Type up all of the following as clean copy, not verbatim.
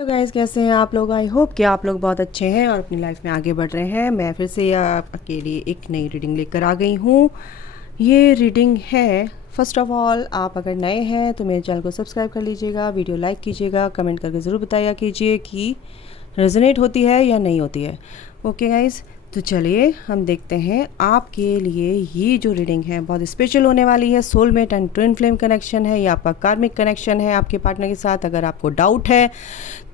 Hello guys, कैसे हैं आप लोग। आई होप कि आप लोग बहुत अच्छे हैं और अपनी लाइफ में आगे बढ़ रहे हैं। मैं फिर से आपके लिए एक नई रीडिंग लेकर आ गई हूँ। ये रीडिंग है, फर्स्ट ऑफ ऑल आप अगर नए हैं तो मेरे चैनल को सब्सक्राइब कर लीजिएगा, वीडियो लाइक कीजिएगा, कमेंट करके ज़रूर बताया कीजिए कि रेजोनेट होती है या नहीं होती है। ओके गाइस, तो चलिए हम देखते हैं आपके लिए ये जो रीडिंग है बहुत स्पेशल होने वाली है। Soulmate and twin flame connection है, ये आपका कार्मिक कनेक्शन है आपके पार्टनर के साथ। अगर आपको डाउट है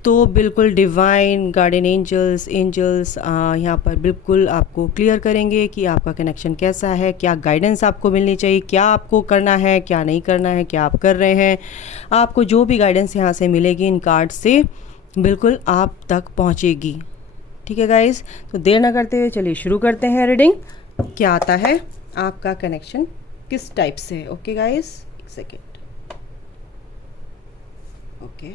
तो बिल्कुल डिवाइन गार्डियन एंजल्स यहाँ पर बिल्कुल आपको क्लियर करेंगे कि आपका कनेक्शन कैसा है, क्या गाइडेंस आपको मिलनी चाहिए, क्या आपको करना है, क्या नहीं करना है, क्या आप कर रहे हैं। आपको जो भी गाइडेंस यहाँ से मिलेगी इन कार्ड से बिल्कुल आप तक पहुँचेगी। ठीक है गाइस, तो देर ना करते हुए चलिए शुरू करते हैं रीडिंग। क्या आता है, आपका कनेक्शन किस टाइप से है। ओके गाइस, एक सेकेंड। ओके,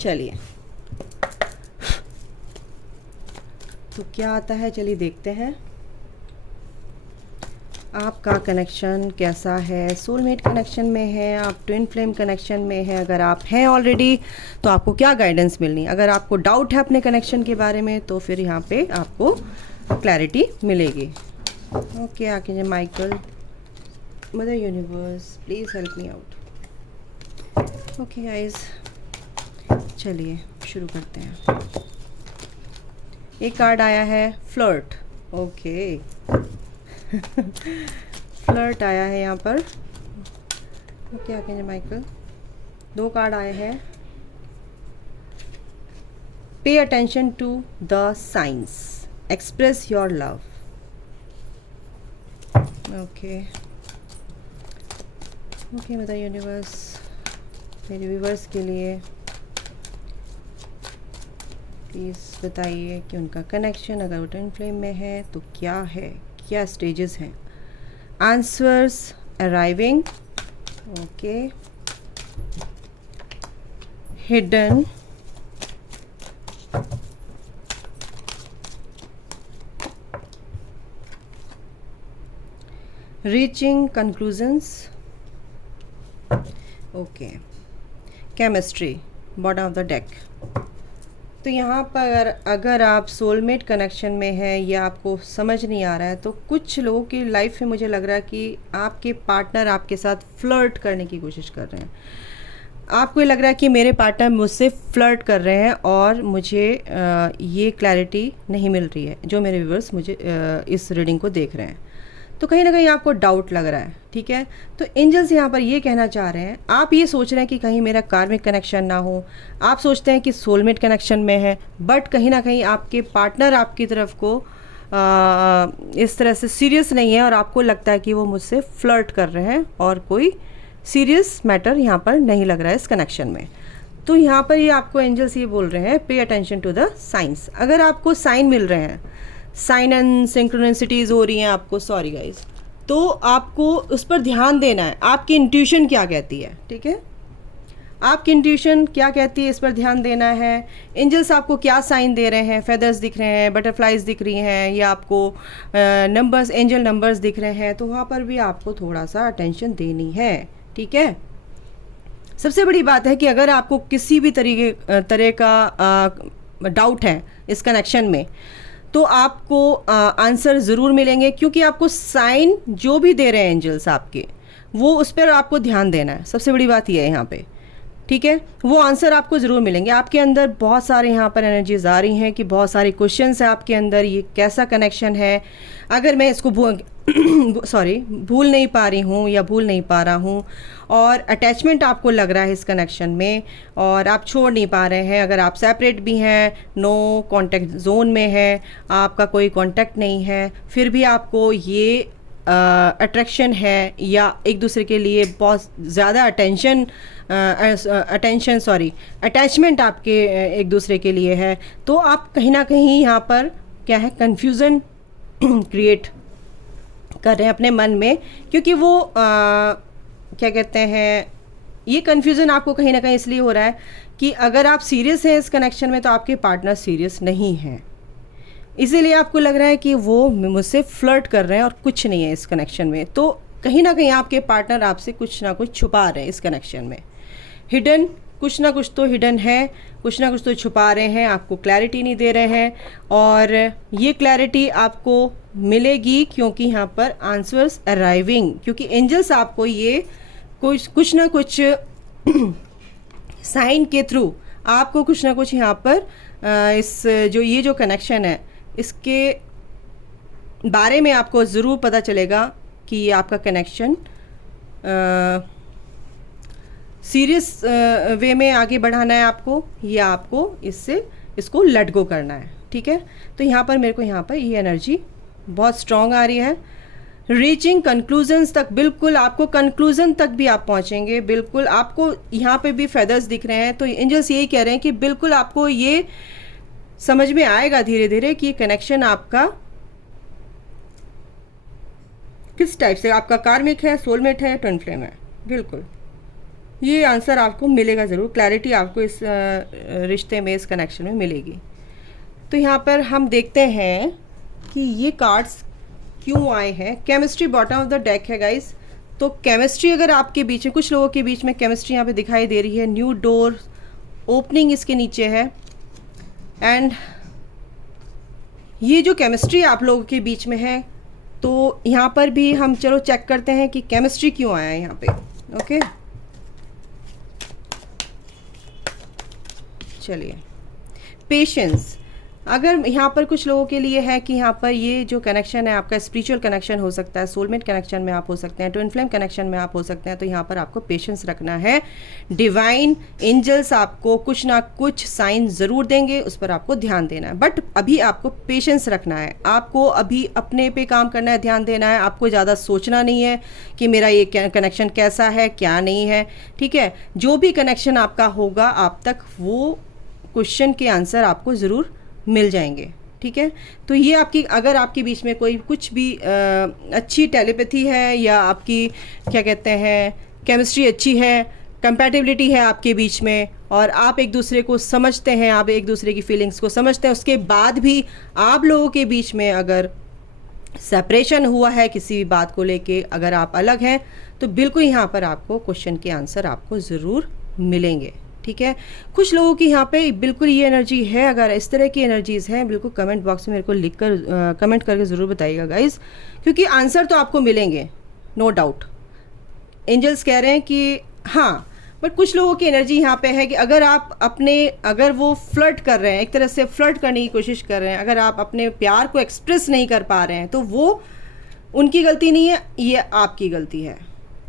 चलिए तो क्या आता है, चलिए देखते हैं आपका कनेक्शन कैसा है। सोलमेट कनेक्शन में है आप, ट्विन फ्लेम कनेक्शन में है अगर आप हैं ऑलरेडी तो आपको क्या गाइडेंस मिलनी। अगर आपको डाउट है अपने कनेक्शन के बारे में तो फिर यहाँ पे आपको क्लैरिटी मिलेगी। ओके, आके Michael, mother universe please help me out. Okay guys, चलिए शुरू करते हैं। एक कार्ड आया है फ्लर्ट। ओके फ्लर्ट आया है यहाँ पर। क्या कहेंगे माइकल, दो कार्ड आए हैं। Pay attention to the signs, express your love. Okay okay, mother universe मेरे व्यूवर्स के लिए प्लीज़ बताइए कि उनका कनेक्शन अगर वो ट्विन फ्लेम में है तो क्या है, क्या स्टेजेस हैं। Answers arriving. Okay, hidden, reaching conclusions. Okay, chemistry, bottom of the deck. तो यहाँ पर अगर आप सोलमेट कनेक्शन में है या आपको समझ नहीं आ रहा है तो कुछ लोगों की लाइफ में मुझे लग रहा है कि आपके पार्टनर आपके साथ फ्लर्ट करने की कोशिश कर रहे हैं। आपको ये लग रहा है कि मेरे पार्टनर मुझसे फ्लर्ट कर रहे हैं और मुझे ये क्लैरिटी नहीं मिल रही है। जो मेरे व्यूअर्स मुझे इस रीडिंग को देख रहे हैं तो कहीं ना कहीं आपको डाउट लग रहा है। ठीक है, तो एंजल्स यहाँ पर ये कहना चाह रहे हैं, आप ये सोच रहे हैं कि कहीं मेरा कार्मिक कनेक्शन ना हो, आप सोचते हैं कि सोलमेट कनेक्शन में है, बट कहीं ना कहीं आपके पार्टनर आपकी तरफ को इस तरह से सीरियस नहीं है और आपको लगता है कि वो मुझसे फ्लर्ट कर रहे हैं और कोई सीरियस मैटर यहाँ पर नहीं लग रहा है इस कनेक्शन में। तो यहाँ पर ये आपको एंजल्स ये बोल रहे हैं, pay attention to the science. अगर आपको साइन मिल रहे हैं, साइन एंड सिंक्रोनिसिटीज हो रही हैं आपको, सॉरी गाइज, तो आपको उस पर ध्यान देना है। आपकी इंट्यूशन क्या कहती है, ठीक है, आपकी इंट्यूशन क्या कहती है इस पर ध्यान देना है। एंजल्स आपको क्या साइन दे रहे हैं, फेदर्स दिख रहे हैं, बटरफ्लाइज दिख रही हैं, या आपको नंबर्स, एंजल नंबर्स दिख रहे हैं, तो वहाँ पर भी आपको थोड़ा सा अटेंशन देनी है। ठीक है, सबसे बड़ी बात है कि अगर आपको किसी भी तरह का डाउट है इस कनेक्शन में तो आपको आंसर ज़रूर मिलेंगे, क्योंकि आपको साइन जो भी दे रहे हैं एंजल्स आपके, वो उस पर आपको ध्यान देना है। सबसे बड़ी बात ये है यहाँ पे, ठीक है, वो आंसर आपको ज़रूर मिलेंगे। आपके अंदर बहुत सारे यहाँ पर एनर्जीज आ रही हैं कि बहुत सारे क्वेश्चंस हैं आपके अंदर, ये कैसा कनेक्शन है, अगर मैं इसको भूल नहीं पा रही हूँ या भूल नहीं पा रहा हूँ, और अटैचमेंट आपको लग रहा है इस कनेक्शन में और आप छोड़ नहीं पा रहे हैं। अगर आप सेपरेट भी हैं, नो कांटेक्ट जोन में है, आपका कोई कांटेक्ट नहीं है, फिर भी आपको ये अट्रैक्शन है या एक दूसरे के लिए बहुत ज़्यादा अटैचमेंट आपके एक दूसरे के लिए है, तो आप कहीं ना कहीं यहाँ पर क्या है, कन्फ्यूज़न क्रिएट कर रहे हैं अपने मन में, क्योंकि वो क्या कहते हैं, ये कन्फ्यूज़न आपको कहीं ना कहीं इसलिए हो रहा है कि अगर आप सीरियस हैं इस कनेक्शन में तो आपके पार्टनर सीरियस नहीं हैं। इसीलिए आपको लग रहा है कि वो मुझसे फ्लर्ट कर रहे हैं और कुछ नहीं है इस कनेक्शन में। तो कहीं ना कहीं आपके पार्टनर आपसे कुछ ना कुछ छुपा रहे हैं इस कनेक्शन में। हिडन, कुछ ना कुछ तो हिडन है, कुछ ना कुछ तो छुपा रहे हैं, आपको क्लैरिटी नहीं दे रहे हैं। और ये क्लैरिटी आपको मिलेगी क्योंकि यहाँ पर आंसर्स अराइविंग, क्योंकि एंजल्स आपको ये कुछ ना कुछ साइन के थ्रू आपको कुछ ना कुछ यहाँ पर इस ये जो कनेक्शन है इसके बारे में आपको ज़रूर पता चलेगा कि ये आपका कनेक्शन सीरियस वे में आगे बढ़ाना है आपको, या आपको इसको लेट गो करना है। ठीक है, तो यहाँ पर मेरे को यहाँ पर ये एनर्जी बहुत स्ट्रॉन्ग आ रही है। रीचिंग कंक्लूजन्स तक, बिल्कुल आपको कंक्लूजन तक भी आप पहुँचेंगे। बिल्कुल आपको यहाँ पे भी फेदर्स दिख रहे हैं, तो एंजल्स यही कह रहे हैं कि बिल्कुल आपको ये समझ में आएगा धीरे धीरे कि कनेक्शन आपका किस टाइप से, आपका कार्मिक है, सोलमेट है, ट्विन फ्लेम है। बिल्कुल ये आंसर आपको मिलेगा ज़रूर, क्लैरिटी आपको इस रिश्ते में, इस कनेक्शन में मिलेगी। तो यहाँ पर हम देखते हैं कि ये कार्ड्स क्यों आए हैं। Chemistry bottom of the deck है गाइस। तो केमिस्ट्री अगर आपके बीच में, कुछ लोगों के बीच में केमिस्ट्री यहाँ पे दिखाई दे रही है। न्यू डोर ओपनिंग इसके नीचे है। एंड ये जो केमिस्ट्री आप लोगों के बीच में है, तो यहाँ पर भी हम चलो चेक करते हैं कि केमिस्ट्री क्यों आया है यहाँ पे। ओके चलिए, पेशेंस। अगर यहाँ पर कुछ लोगों के लिए है कि यहाँ पर ये जो कनेक्शन है आपका स्पिरिचुअल कनेक्शन हो सकता है, सोलमेट कनेक्शन में आप हो सकते हैं, ट्विन फ्लेम कनेक्शन में आप हो सकते हैं, तो यहाँ पर आपको पेशेंस रखना है। डिवाइन एंजल्स आपको कुछ ना कुछ साइन ज़रूर देंगे, उस पर आपको ध्यान देना है। बट अभी आपको पेशेंस रखना है, आपको अभी अपने पे काम करना है, ध्यान देना है। आपको ज़्यादा सोचना नहीं है कि मेरा ये कनेक्शन कैसा है, क्या नहीं है। ठीक है, जो भी कनेक्शन आपका होगा आप तक वो क्वेश्चन के आंसर आपको ज़रूर मिल जाएंगे। ठीक है, तो ये आपकी, अगर आपके बीच में कोई कुछ भी अच्छी टेलीपैथी है, या आपकी क्या कहते हैं केमिस्ट्री अच्छी है, कंपैटिबिलिटी है आपके बीच में, और आप एक दूसरे को समझते हैं, आप एक दूसरे की फीलिंग्स को समझते हैं, उसके बाद भी आप लोगों के बीच में अगर सेपरेशन हुआ है किसी भी बात को लेके, अगर आप अलग हैं, तो बिल्कुल यहाँ पर आपको क्वेश्चन के आंसर आपको ज़रूर मिलेंगे। ठीक है, कुछ लोगों की यहाँ पे बिल्कुल ये एनर्जी है। अगर इस तरह की एनर्जीज़ हैं, बिल्कुल कमेंट बॉक्स में मेरे को लिख कर कमेंट करके ज़रूर बताइएगा गाइस, क्योंकि आंसर तो आपको मिलेंगे नो डाउट। एंजल्स कह रहे हैं कि हाँ, बट कुछ लोगों की एनर्जी यहाँ पे है कि अगर वो फ्लर्ट कर रहे हैं, एक तरह से फ्लर्ट करने की कोशिश कर रहे हैं, अगर आप अपने प्यार को एक्सप्रेस नहीं कर पा रहे हैं, तो वो उनकी गलती नहीं है, ये आपकी गलती है।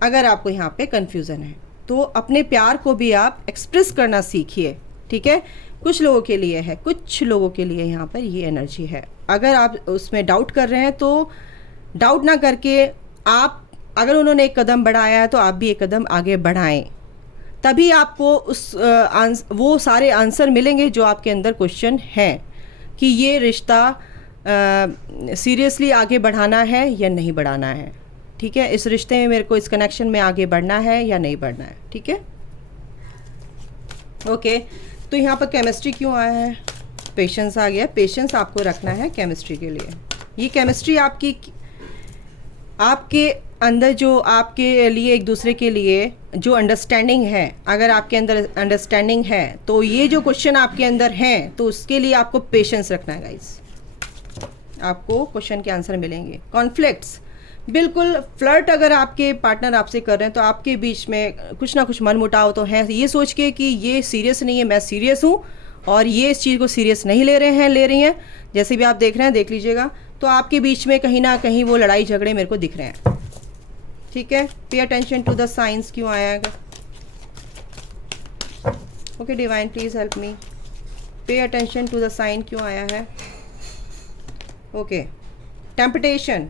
अगर आपको यहाँ पे कन्फ्यूज़न है तो अपने प्यार को भी आप एक्सप्रेस करना सीखिए। ठीक है, कुछ लोगों के लिए है, कुछ लोगों के लिए यहाँ पर ये एनर्जी है। अगर आप उसमें डाउट कर रहे हैं तो डाउट ना करके आप, अगर उन्होंने एक कदम बढ़ाया है तो आप भी एक कदम आगे बढ़ाएं, तभी आपको वो सारे आंसर मिलेंगे जो आपके अंदर क्वेश्चन हैं कि ये रिश्ता सीरियसली आगे बढ़ाना है या नहीं बढ़ाना है। ठीक है, इस रिश्ते में मेरे को, इस कनेक्शन में आगे बढ़ना है या नहीं बढ़ना है। ठीक है, ओके। तो यहाँ पर केमिस्ट्री क्यों आया है, पेशेंस आ गया। पेशेंस आपको रखना है केमिस्ट्री के लिए। ये केमिस्ट्री आपके अंदर जो आपके लिए, एक दूसरे के लिए जो अंडरस्टैंडिंग है, अगर आपके अंदर अंडरस्टैंडिंग है तो ये जो क्वेश्चन आपके अंदर हैं, तो उसके लिए आपको पेशेंस रखना है गाइस। आपको क्वेश्चन के आंसर मिलेंगे। कॉन्फ्लिक्ट्स, बिल्कुल फ्लर्ट अगर आपके पार्टनर आपसे कर रहे हैं तो आपके बीच में कुछ ना कुछ मनमुटाव तो है, ये सोच के कि ये सीरियस नहीं है, मैं सीरियस हूँ, और ये इस चीज़ को सीरियस नहीं ले रही हैं। जैसे भी आप देख रहे हैं, देख लीजिएगा, तो आपके बीच में कहीं ना कहीं वो लड़ाई झगड़े मेरे को दिख रहे हैं। ठीक है, पे अटेंशन टू द साइंस क्यों आया। Okay divine please help me, pay attention to the sign क्यों आया है। ओके, टेम्पटेशन,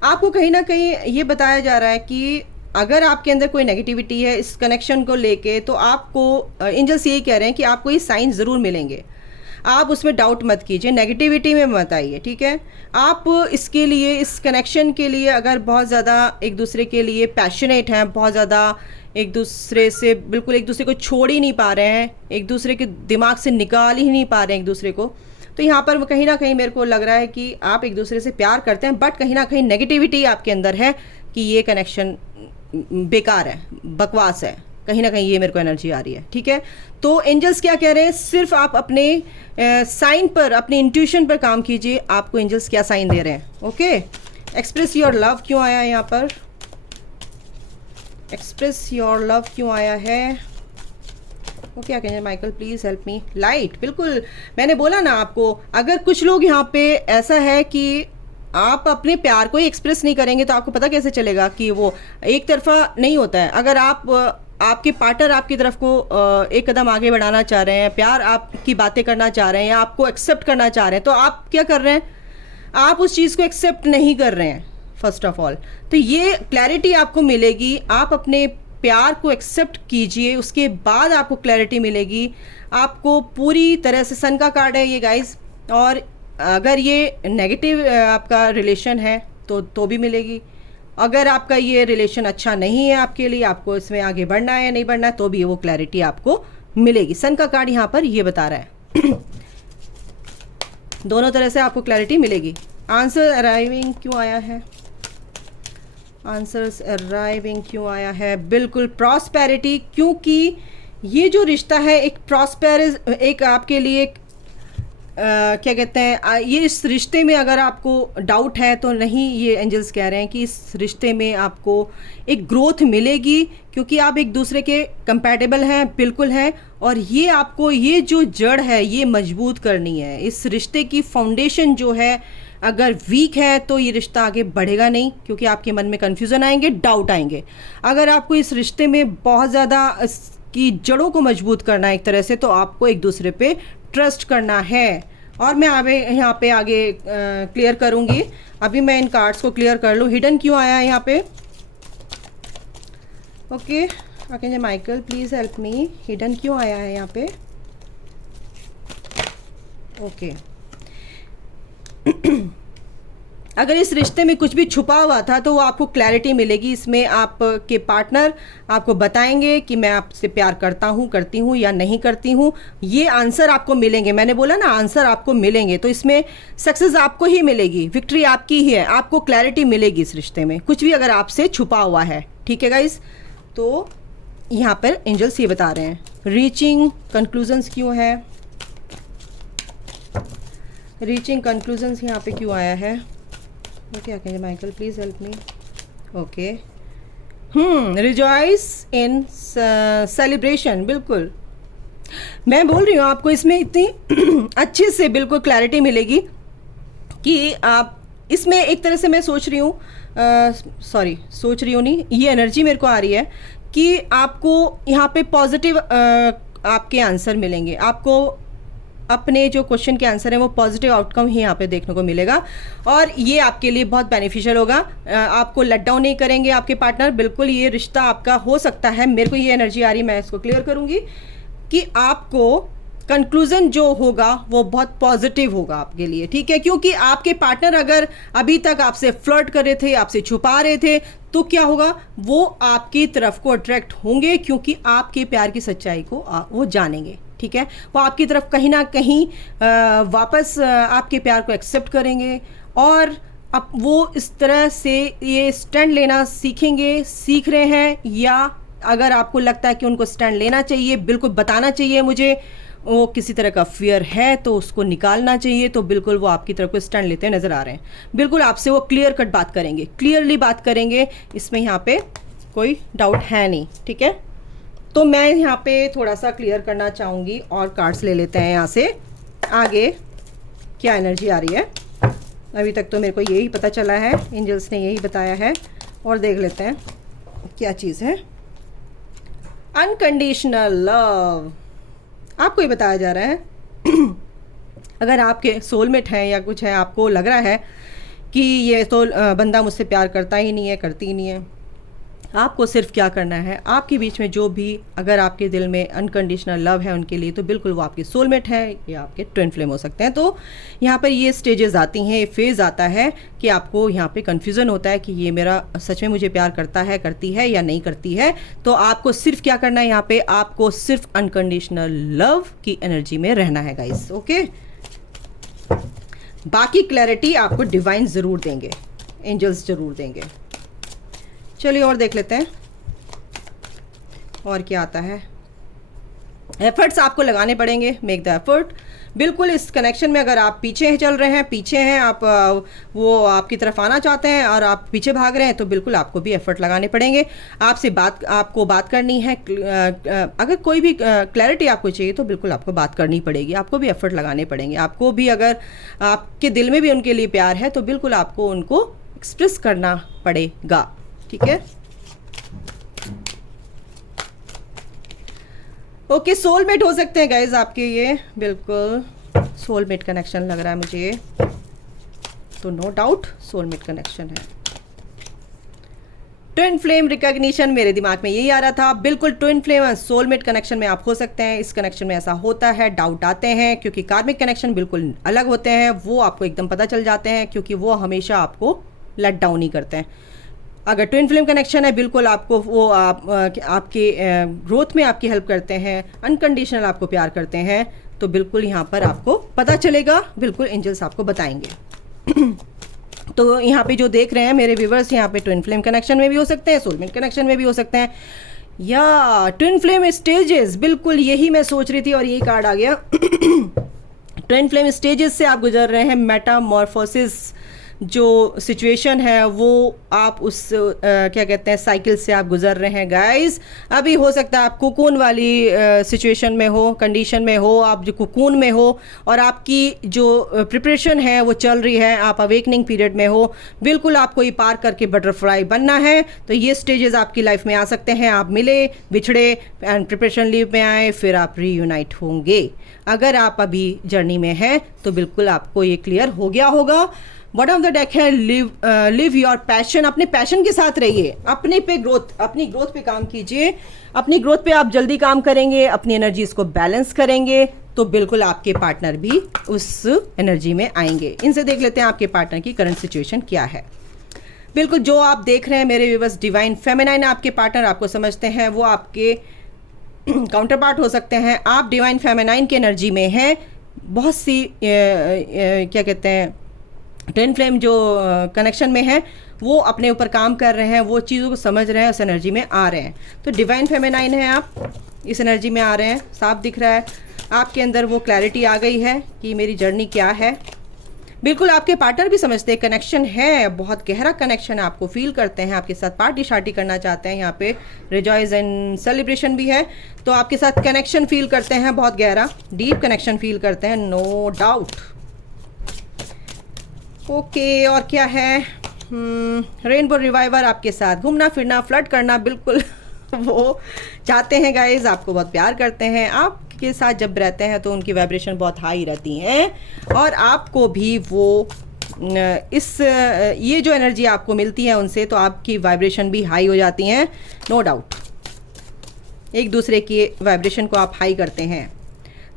आपको कहीं ना कहीं ये बताया जा रहा है कि अगर आपके अंदर कोई नेगेटिविटी है इस कनेक्शन को लेके, तो आपको एंजल्स यही कह रहे हैं कि आपको ये साइन ज़रूर मिलेंगे। आप उसमें डाउट मत कीजिए, नेगेटिविटी में मत आइए। ठीक है, आप इसके लिए, इस कनेक्शन के लिए अगर बहुत ज़्यादा एक दूसरे के लिए पैशनेट हैं, बहुत ज़्यादा एक दूसरे से बिल्कुल एक दूसरे को छोड़ ही नहीं पा रहे हैं, एक दूसरे के दिमाग से निकाल ही नहीं पा रहे हैं एक दूसरे को, तो यहाँ पर कहीं ना कहीं मेरे को लग रहा है कि आप एक दूसरे से प्यार करते हैं, बट कहीं ना कहीं नेगेटिविटी आपके अंदर है कि ये कनेक्शन बेकार है, बकवास है, कहीं ना कहीं ये मेरे को एनर्जी आ रही है। ठीक है, तो एंजल्स क्या कह रहे हैं, सिर्फ आप अपने साइन पर, अपने इंट्यूशन पर काम कीजिए, आपको एंजल्स क्या साइन दे रहे हैं। ओके, एक्सप्रेस योर लव क्यों आया है यहाँ पर, एक्सप्रेस योर लव क्यों आया है। वो क्या कहेंगे Michael, please help me. Light, बिल्कुल मैंने बोला ना आपको, अगर कुछ लोग यहाँ पे ऐसा है कि आप अपने प्यार को ही एक्सप्रेस नहीं करेंगे तो आपको पता कैसे चलेगा कि वो एक तरफा नहीं होता है। अगर आप आपके पार्टनर आपकी तरफ को एक कदम आगे बढ़ाना चाह रहे हैं, प्यार आपकी बातें करना चाह रहे हैं या आपको एक्सेप्ट करना चाह रहे हैं, तो आप क्या कर रहे हैं, आप उस चीज़ को एक्सेप्ट नहीं कर रहे हैं फर्स्ट ऑफ ऑल। तो ये क्लैरिटी आपको मिलेगी, आप अपने प्यार को एक्सेप्ट कीजिए, उसके बाद आपको क्लैरिटी मिलेगी। आपको पूरी तरह से, सन का कार्ड है ये गाइस, और अगर ये नेगेटिव आपका रिलेशन है तो भी मिलेगी। अगर आपका ये रिलेशन अच्छा नहीं है आपके लिए, आपको इसमें आगे बढ़ना है या नहीं बढ़ना है, तो भी वो क्लैरिटी आपको मिलेगी। सन का कार्ड यहाँ पर ये बता रहा है दोनों तरह से आपको क्लैरिटी मिलेगी। आंसर अराइविंग क्यों आया है, आंसर्स अराइविंग क्यों आया है, बिल्कुल प्रॉस्पेरिटी, क्योंकि ये जो रिश्ता है एक प्रॉस्पेरिस, एक आपके लिए एक क्या कहते हैं, ये इस रिश्ते में अगर आपको डाउट है तो नहीं, ये एंजल्स कह रहे हैं कि इस रिश्ते में आपको एक ग्रोथ मिलेगी, क्योंकि आप एक दूसरे के कंपैटिबल हैं, बिल्कुल हैं, और ये आपको ये जो जड़ है ये मजबूत करनी है। इस रिश्ते की फाउंडेशन जो है अगर वीक है तो ये रिश्ता आगे बढ़ेगा नहीं, क्योंकि आपके मन में कन्फ्यूज़न आएंगे, डाउट आएंगे। अगर आपको इस रिश्ते में बहुत ज़्यादा की जड़ों को मजबूत करना है एक तरह से, तो आपको एक दूसरे पे ट्रस्ट करना है। और मैं आगे यहाँ पे आगे क्लियर करूँगी, अभी मैं इन कार्ड्स को क्लियर कर लूँ। हिडन क्यों आया है यहाँ पे, ओके आके Michael please help me, hidden क्यों आया है यहाँ पे, ओके अगर इस रिश्ते में कुछ भी छुपा हुआ था तो वो आपको क्लैरिटी मिलेगी। इसमें आपके पार्टनर आपको बताएंगे कि मैं आपसे प्यार करता हूँ, करती हूँ या नहीं करती हूँ, ये आंसर आपको मिलेंगे। मैंने बोला ना आंसर आपको मिलेंगे, तो इसमें सक्सेस आपको ही मिलेगी, विक्ट्री आपकी ही है, आपको क्लैरिटी मिलेगी इस रिश्ते में, कुछ भी अगर आपसे छुपा हुआ है। ठीक है गाइस, तो यहाँ पर एंजल्स ये बता रहे हैं। रीचिंग कंक्लूजन्स क्यों है, रीचिंग कंक्लूजन्स यहाँ पे क्यों आया है, वो क्या कहेंगे Michael please help me, okay rejoice in celebration, बिल्कुल मैं बोल रही हूँ आपको इसमें इतनी अच्छे से बिल्कुल क्लैरिटी मिलेगी कि आप इसमें एक तरह से, मैं सोच रही हूँ सोच रही हूँ नहीं, ये एनर्जी मेरे को आ रही है कि आपको यहाँ पे पॉजिटिव आपके आंसर मिलेंगे, आपको अपने जो क्वेश्चन के आंसर है वो पॉजिटिव आउटकम ही यहाँ पे देखने को मिलेगा, और ये आपके लिए बहुत बेनिफिशियल होगा। आपको लेट डाउन नहीं करेंगे आपके पार्टनर, बिल्कुल ये रिश्ता आपका हो सकता है। मेरे को ये एनर्जी आ रही है, मैं इसको क्लियर करूँगी कि आपको कंक्लूज़न जो होगा वो बहुत पॉजिटिव होगा आपके लिए। ठीक है, क्योंकि आपके पार्टनर अगर अभी तक आपसे फ्लर्ट कर रहे थे, आपसे छुपा रहे थे, तो क्या होगा, वो आपकी तरफ को अट्रैक्ट होंगे, क्योंकि आपके प्यार की सच्चाई को वो जानेंगे। ठीक है, वो आपकी तरफ कहीं ना कहीं वापस आपके प्यार को एक्सेप्ट करेंगे, और अब वो इस तरह से ये स्टैंड लेना सीखेंगे, सीख रहे हैं, या अगर आपको लगता है कि उनको स्टैंड लेना चाहिए, बिल्कुल बताना चाहिए मुझे, वो किसी तरह का फियर है तो उसको निकालना चाहिए, तो बिल्कुल वो आपकी तरफ को स्टैंड लेते नज़र आ रहे हैं। बिल्कुल आपसे वो क्लियर कट बात करेंगे, क्लियरली बात करेंगे, इसमें यहाँ पे कोई डाउट है नहीं। ठीक है, तो मैं यहाँ पे थोड़ा सा क्लियर करना चाहूँगी, और कार्ड्स ले लेते हैं यहाँ से आगे क्या एनर्जी आ रही है। अभी तक तो मेरे को यही पता चला है, एंजल्स ने यही बताया है, और देख लेते हैं क्या चीज़ है। अनकंडीशनल लव आपको ही बताया जा रहा है। अगर आपके सोलमेट हैं या कुछ है, आपको लग रहा है कि ये तो बंदा मुझसे प्यार करता ही नहीं है, करती ही नहीं है, आपको सिर्फ क्या करना है, आपके बीच में जो भी अगर आपके दिल में अनकंडीशनल लव है उनके लिए, तो बिल्कुल वो आपके सोलमेट है या आपके ट्विन फ्लेम हो सकते हैं। तो यहाँ पर ये स्टेजेस आती हैं, ये फेज़ आता है कि आपको यहाँ पे कन्फ्यूज़न होता है कि ये मेरा सच में मुझे प्यार करता है, करती है या नहीं करती है। तो आपको सिर्फ क्या करना है, यहाँ पे आपको सिर्फ अनकंडीशनल लव की एनर्जी में रहना है गाइस। ओके, बाकी क्लैरिटी आपको डिवाइन ज़रूर देंगे, एंजल्स ज़रूर देंगे। चलिए और देख लेते हैं और क्या आता है। एफर्ट्स आपको लगाने पड़ेंगे, मेक द एफर्ट। बिल्कुल इस कनेक्शन में अगर आप पीछे चल रहे हैं, पीछे हैं आप, वो आपकी तरफ आना चाहते हैं और आप पीछे भाग रहे हैं, तो बिल्कुल आपको भी एफर्ट लगाने पड़ेंगे। आपको बात करनी है। अगर कोई भी क्लैरिटी आपको चाहिए तो बिल्कुल आपको बात करनी पड़ेगी, आपको भी एफर्ट लगाने पड़ेंगे। आपको भी अगर आपके दिल में भी उनके लिए प्यार है तो बिल्कुल आपको उनको एक्सप्रेस करना पड़ेगा, ठीक है। ओके, सोलमेट हो सकते हैं गाइज आपके, ये बिल्कुल सोलमेट कनेक्शन लग रहा है मुझे, तो नो डाउट सोलमेट कनेक्शन है। ट्विन फ्लेम रिकॉग्निशन मेरे दिमाग में यही आ रहा था। बिल्कुल ट्विन फ्लेम और सोलमेट कनेक्शन में आप हो सकते हैं। इस कनेक्शन में ऐसा होता है, डाउट आते हैं क्योंकि कार्मिक कनेक्शन बिल्कुल अलग होते हैं, वो आपको एकदम पता चल जाते हैं क्योंकि वो हमेशा आपको लेट डाउन ही करते हैं। अगर ट्विन फ्लेम कनेक्शन है बिल्कुल आपको वो आपके ग्रोथ में आपकी हेल्प करते हैं, अनकंडीशनल आपको प्यार करते हैं, तो बिल्कुल यहाँ पर आपको पता चलेगा, बिल्कुल एंजल्स आपको बताएंगे। तो यहाँ पे जो देख रहे हैं मेरे व्यूवर्स, यहाँ पे ट्विन फ्लेम कनेक्शन में भी हो सकते हैं, सोलमेट कनेक्शन में भी हो सकते हैं, या ट्विन फ्लेम स्टेजेस, बिल्कुल यही मैं सोच रही थी और यही कार्ड आ गया। ट्विन फ्लेम स्टेजेस से आप गुजर रहे हैं, मेटामॉर्फोसिस जो सिचुएशन है वो आप उस क्या कहते हैं साइकिल से आप गुजर रहे हैं गाइस। अभी हो सकता है आप कुकून वाली सिचुएशन में हो, कंडीशन में हो, आप जो कुकून में हो और आपकी जो प्रिपरेशन है वो चल रही है, आप अवेकनिंग पीरियड में हो, बिल्कुल आपको ये पार करके बटरफ्लाई बनना है। तो ये स्टेजेस आपकी लाइफ में आ सकते हैं। आप मिले, बिछड़े एंड प्रिपरेशन लीव में आए, फिर आप रीयूनाइट होंगे। अगर आप अभी जर्नी में हैं तो बिल्कुल आपको ये क्लियर हो गया होगा। बॉटम ऑफ द डेक है लिव योर पैशन। अपने पैशन के साथ रहिए, अपनी ग्रोथ पे काम कीजिए। अपनी ग्रोथ पे आप जल्दी काम करेंगे, अपनी एनर्जीज को बैलेंस करेंगे तो बिल्कुल आपके पार्टनर भी उस एनर्जी में आएंगे। इनसे देख लेते हैं आपके पार्टनर की करंट सिचुएशन क्या है। बिल्कुल जो आप देख रहे हैं मेरे व्यूअर्स, डिवाइन फेमिनाइन आपके पार्टनर आपको समझते हैं, वो आपके काउंटर पार्ट हो सकते हैं। आप डिवाइन फेमिनाइन की एनर्जी में हैं। बहुत सी क्या कहते हैं ट्विन फ्लेम जो कनेक्शन में है वो अपने ऊपर काम कर रहे हैं, वो चीज़ों को समझ रहे हैं, उस एनर्जी में आ रहे हैं। तो डिवाइन फेमिनाइन है, आप इस एनर्जी में आ रहे हैं, साफ दिख रहा है। आपके अंदर वो क्लैरिटी आ गई है कि मेरी जर्नी क्या है। बिल्कुल आपके पार्टनर भी समझते हैं, कनेक्शन है, बहुत गहरा कनेक्शन है, आपको फील करते हैं, आपके साथ पार्टी शार्टी करना चाहते हैं। यहाँ पे रिजॉइस एंड सेलिब्रेशन भी है, तो आपके साथ कनेक्शन फील करते हैं, बहुत गहरा डीप कनेक्शन फील करते हैं, नो डाउट। ओके और क्या है, रेनबो रिवाइवर आपके साथ घूमना फिरना फ्लर्ट करना, बिल्कुल वो चाहते हैं गाइज, आपको बहुत प्यार करते हैं। आपके साथ जब रहते हैं तो उनकी वाइब्रेशन बहुत हाई रहती हैं और आपको भी वो ये जो एनर्जी आपको मिलती है उनसे, तो आपकी वाइब्रेशन भी हाई हो जाती हैं, नो डाउट। एक दूसरे की वाइब्रेशन को आप हाई करते हैं।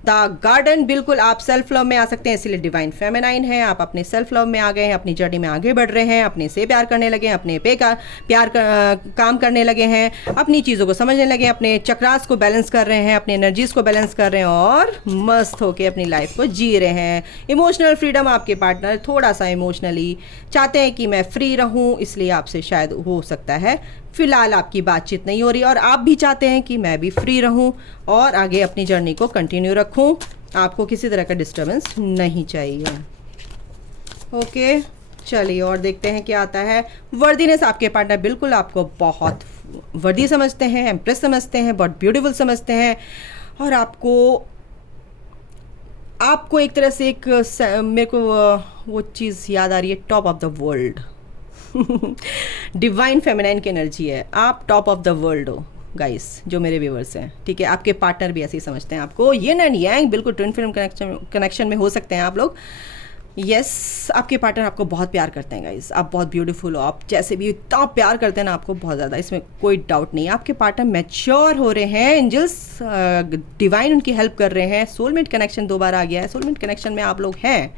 द गार्डन, बिल्कुल आप सेल्फ लव में आ सकते हैं, इसलिए डिवाइन फेमिनाइन है। आप अपने सेल्फ लव में आ गए हैं, अपनी जर्नी में आगे बढ़ रहे हैं, अपने से प्यार करने लगे हैं, अपने पे काम करने लगे हैं, अपनी चीज़ों को समझने लगे हैं, अपने चक्रास को बैलेंस कर रहे हैं, अपनी एनर्जीज़ को बैलेंस कर रहे हैं और मस्त होके अपनी लाइफ को जी रहे हैं। इमोशनल फ्रीडम, आपके पार्टनर थोड़ा सा इमोशनली चाहते हैं कि मैं फ्री रहूँ, इसलिए आपसे शायद हो सकता है फ़िलहाल आपकी बातचीत नहीं हो रही, और आप भी चाहते हैं कि मैं भी फ्री रहूं और आगे अपनी जर्नी को कंटिन्यू रखूं। आपको किसी तरह का डिस्टर्बेंस नहीं चाहिए। ओके चलिए और देखते हैं क्या आता है। वर्दीनेस, आपके पार्टनर बिल्कुल आपको बहुत वर्दी समझते हैं, एम्प्रेस समझते हैं, बहुत ब्यूटीफुल समझते हैं और आपको एक तरह से मेरे को वो चीज़ याद आ रही है, top of the world. Divine feminine की एनर्जी है, आप टॉप ऑफ द वर्ल्ड हो गाइस, जो मेरे व्यूवर्स हैं, ठीक है। आपके पार्टनर भी ऐसे ही समझते हैं आपको, यिन एंड यांग, बिल्कुल ट्विन फ्लेम कनेक्शन में हो सकते हैं आप लोग। यस आपके पार्टनर आपको बहुत प्यार करते हैं गाइस, आप बहुत ब्यूटीफुल हो, आप जैसे भी इतना प्यार करते हैं ना आपको बहुत ज़्यादा, इसमें कोई डाउट नहीं है। आपके पार्टनर मैच्योर हो रहे हैं, एंजल्स डिवाइन उनकी हेल्प कर रहे हैं। सोलमेट कनेक्शन 2 बार आ गया है, सोलमेट कनेक्शन में आप लोग हैं,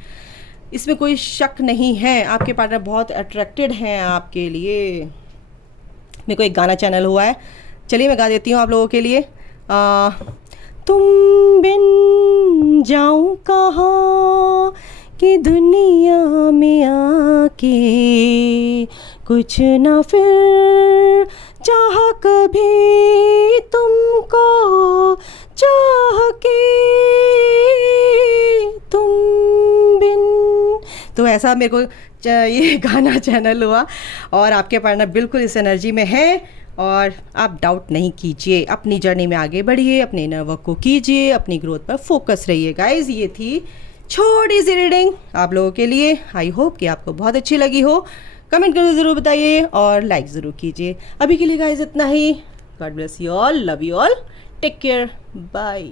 इसमें कोई शक नहीं है। आपके पार्टनर बहुत अट्रैक्टेड हैं आपके लिए। मेरे को एक गाना चैनल हुआ है, चलिए मैं गा देती हूँ आप लोगों के लिए। तुम बिन जाऊँ कहाँ, कि दुनिया में आके कुछ ना फिर चाह कभी तुमको, चाह के तुम बिन। तो ऐसा मेरे को ये गाना चैनल हुआ और आपके पार्टनर बिल्कुल इस एनर्जी में है और आप डाउट नहीं कीजिए, अपनी जर्नी में आगे बढ़िए, अपने इनर वर्क को कीजिए, अपनी ग्रोथ पर फोकस रहिए। गाइज ये थी छोटी सी रीडिंग आप लोगों के लिए। आई होप कि आपको बहुत अच्छी लगी हो। कमेंट करके ज़रूर बताइए और लाइक ज़रूर कीजिए। अभी के लिए गाइज इतना ही। God bless you all, love you all, take care, bye.